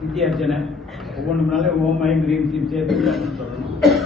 வித்யார்ஜனை ஒவ்வொன்று நாளும் ஓம் ஐம் ரீம் சீம் சேர்த்து சொல்லணும்.